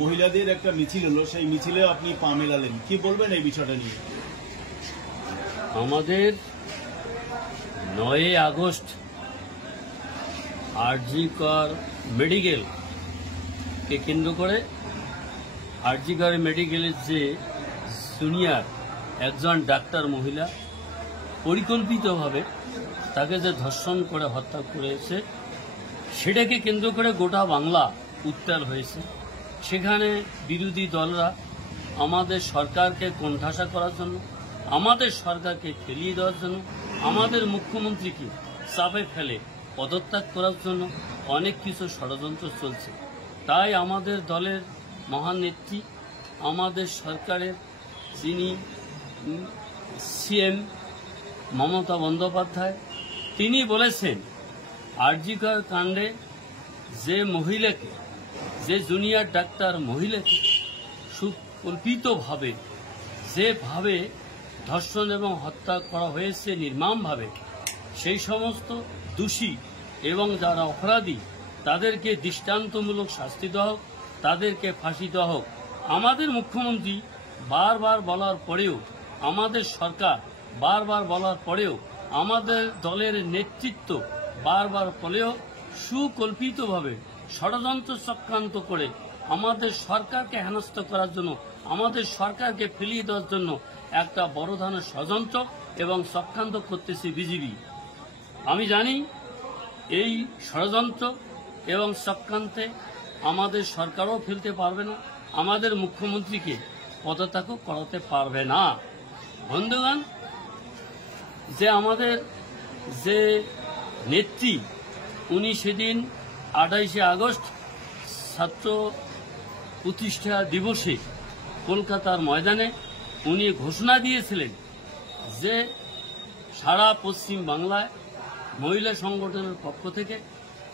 মহিলাদের একটা মিছিল হলো, সেই মিছিলে আপনি পা মেলালেন, কি বলবেন এই বিষয়টা নিয়ে? আমাদের 9 আগস্ট আরজি কর মেডিকেলকে কেন্দ্র করে আরজি কর মেডিকেলের যে জুনিয়র একজন ডাক্তার মহিলা পরিকল্পিতভাবে তাকে যে ধর্ষণ করে হত্যা করেছে, সেটাকে কেন্দ্র করে গোটা বাংলা উত্তাল হয়েছে। সেখানে বিরোধী দলরা আমাদের সরকারকে কোণঠাসা করার জন্য, আমাদের সরকারকে ফেলিয়ে দেওয়ার জন্য, আমাদের মুখ্যমন্ত্রীকে চাপে ফেলে পদত্যাগ করার জন্য অনেক কিছু ষড়যন্ত্র চলছে। তাই আমাদের দলের মহান নেত্রী, আমাদের সরকারের যিনি সিএম মমতা বন্দ্যোপাধ্যায়, তিনি বলেছেন আরজি কর কাণ্ডে যে মহিলাকে, যে জুনিয়র ডাক্তার মহিলাকে সুকল্পিতভাবে যেভাবে ধর্ষণ এবং হত্যা করা হয়েছে নির্মমভাবে, সেই সমস্ত দোষী এবং যারা অপরাধী তাদেরকে দৃষ্টান্তমূলক শাস্তি দেওয়া হোক, তাদেরকে ফাঁসি দেওয়া হোক। আমাদের মুখ্যমন্ত্রী বারবার বলার পরেও, আমাদের সরকার বারবার বলার পরেও, আমাদের দলের নেতৃত্ব বারবার বলেও সুকল্পিতভাবে ষড়যন্ত্র চক্রান্ত করে আমাদের সরকারকে হেনস্থ করার জন্য, আমাদের সরকারকে ফেলিয়ে দেওয়ার জন্য একটা বড় ধরনের ষড়যন্ত্র এবং চক্রান্ত করতেছে বিজেপি। আমি জানি এই ষড়যন্ত্র এবং চক্রান্তে আমাদের সরকারও ফেলতে পারবে না, আমাদের মুখ্যমন্ত্রীকে পদত্যাগও করাতে পারবে না। বন্ধুগণ, যে আমাদের যে নেত্রী, উনি সেদিন 28শে আগস্ট ছাত্র প্রতিষ্ঠা দিবসে কলকাতার ময়দানে উনি ঘোষণা দিয়েছিলেন যে সারা পশ্চিম বাংলায় মহিলা সংগঠনের পক্ষ থেকে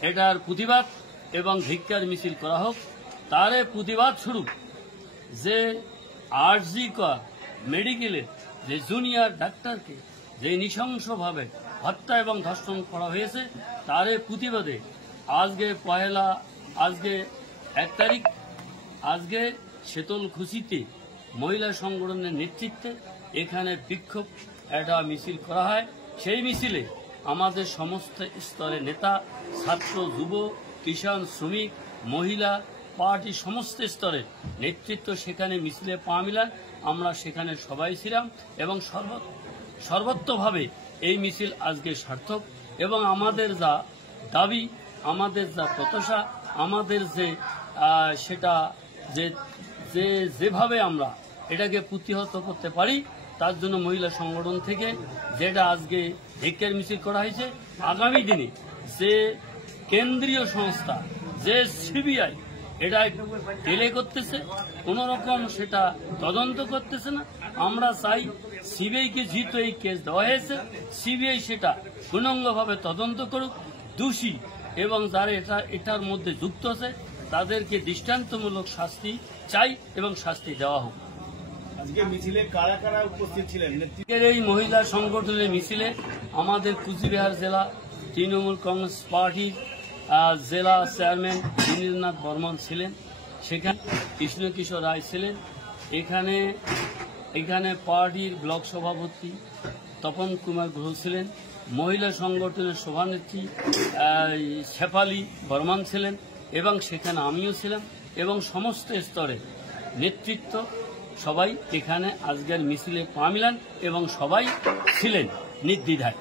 এটার প্রতিবাদ এবং ধিক্কার মিছিল করা হোক। তার প্রতিবাদ স্বরূপ যে আরজি কর মেডিকেলের যে জুনিয়র ডাক্তারকে যে নৃশংসভাবে হত্যা এবং ধর্ষণ করা হয়েছে, তার প্রতিবাদে আজকে আজকে 1 তারিখ, আজকে শীতলকুচিতে মহিলা সংগঠনের নেতৃত্বে এখানে বিক্ষোভ একটা মিছিল করা হয়। সেই মিছিলে আমাদের সমস্ত স্তরের নেতা, ছাত্র, যুব, কিষাণ, শ্রমিক, মহিলা, পার্টি সমস্ত স্তরের নেতৃত্ব সেখানে মিছিলে পা মিলান। আমরা সেখানে সবাই ছিলাম এবং সর্বত্রভাবে এই মিছিল আজকে সার্থক। এবং আমাদের যা দাবি, আমাদের যা প্রত্যাশা, আমাদের যে সেটা যেভাবে আমরা এটাকে প্রতিহত করতে পারি, তার জন্য মহিলা সংগঠন থেকে যেটা আজকে ধিক্কার মিছিল করা হয়েছে, আগামী দিনে যে কেন্দ্রীয় সংস্থা, যে সিবিআই এটা ডিলে করতেছে, কোন রকম সেটা তদন্ত করতেছে না। আমরা চাই সিবিআইকে যেহেতু এই কেস দেওয়া হয়েছে, সিবিআই সেটা পূর্ণাঙ্গভাবে তদন্ত করুক। দোষী এবং যারা এটার মধ্যে যুক্ত আছে তাদেরকে দৃষ্টান্তমূলক শাস্তি চাই এবং শাস্তি দেওয়া হোক। আজকে মিছিলে কারা কারা উপস্থিত ছিলেন? এই মহিলা সংগঠনের মিছিলে আমাদের কুচবিহার জেলা তৃণমূল কংগ্রেস পার্টির জেলা চেয়ারম্যান নীরেন্দ্রনাথ বর্মন ছিলেন, সেখানে কৃষ্ণকিশোর রায় ছিলেন, এখানে পার্টির ব্লক সভাপতি তপন কুমার গুহ ছিলেন, মহিলা সংগঠনের সভানেত্রী শেফালি বর্মন ছিলেন, এবং সেখানে আমিও ছিলাম, এবং সমস্ত স্তরে নেতৃত্ব সবাই এখানে আজকের মিছিলে পা মিলান এবং সবাই ছিলেন নির্দ্বিধায়।